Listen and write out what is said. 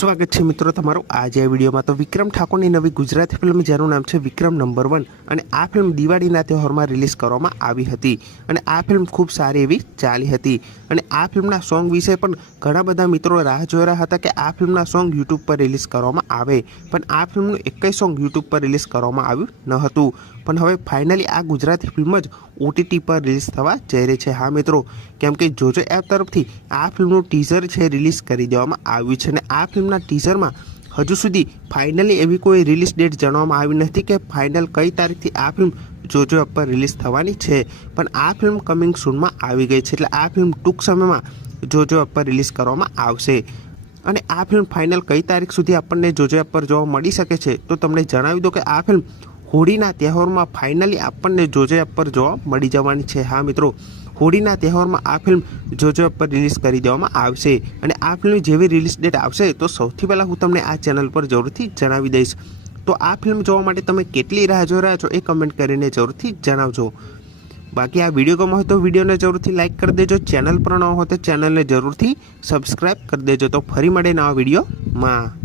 સ્વાગત છે મિત્રો તમારું આજે આ વિડીયોમાં। તો વિક્રમ ઠાકોરની નવી ગુજરાતી ફિલ્મ જેનું નામ છે વિક્રમ નંબર 1 અને આ ફિલ્મ દિવાળીના તહેવારમાં રિલીઝ કરવામાં આવી હતી અને આ ફિલ્મ ખૂબ સારી એવી ચાલી હતી અને આ ફિલ્મના સોંગ વિશે પણ ઘણા બધા મિત્રો રાહ જોઈ રહ્યા હતા કે આ ફિલ્મના સોંગ યુટ્યુબ પર રિલીઝ કરવામાં આવે, પણ આ ફિલ્મનું એકય સોંગ યુટ્યુબ પર રિલીઝ કરવામાં આવ્યું ન હતું। પણ હવે ફાઇનલી આ ગુજરાતી ફિલ્મ જ ઓટીટી પર રિલીઝ થવા જઈ રહી છે। હા મિત્રો, કેમ કે જોજો એપ તરફથી આ ફિલ્મનું ટીઝર છે રિલીઝ કરી દેવામાં આવ્યું છે અને આ ફિલ્મના ટીઝરમાં હજુ સુધી ફાઇનલી એવી કોઈ રિલીઝ ડેટ જણાવવામાં આવી નથી કે ફાઇનલ કઈ તારીખથી આ ફિલ્મ જોજો એપ પર રિલીઝ થવાની છે, પણ આ ફિલ્મ કમિંગ સૂનમાં આવી ગઈ છે, એટલે આ ફિલ્મ ટૂંક સમયમાં જોજો એપ પર રિલીઝ કરવામાં આવશે। અને આ ફિલ્મ ફાઇનલ કઈ તારીખ સુધી આપણને જોજો એપ પર જોવા મળી શકે છે તો તમને જણાવી દો કે આ ફિલ્મ હોળીના તહેવારમાં ફાઇનલી આપણને જોજો એપ પર જોવા મળી જવાની છે। હા મિત્રો, હોળીના તહેવારમાં આ ફિલ્મ જોજો એપ પર રિલીઝ કરી દેવામાં આવશે અને આ ફિલ્મ જેવી રિલીઝ ડેટ આવશે તો સૌથી પહેલાં હું તમને આ ચેનલ પર જરૂરથી જણાવી દઈશ। તો આ ફિલ્મ જોવા માટે તમે કેટલી રાહ જોઈ રહ્યા છો એ કમેન્ટ કરીને જરૂરથી જણાવજો। બાકી આ વિડીયો ગમ્યો હોય તો વિડીયોને જરૂરથી લાઇક કરી દેજો, ચેનલ પર ન હોય તો ચેનલને જરૂરથી સબસ્ક્રાઈબ કરી દેજો। તો ફરી મળે નવા વિડીયોમાં।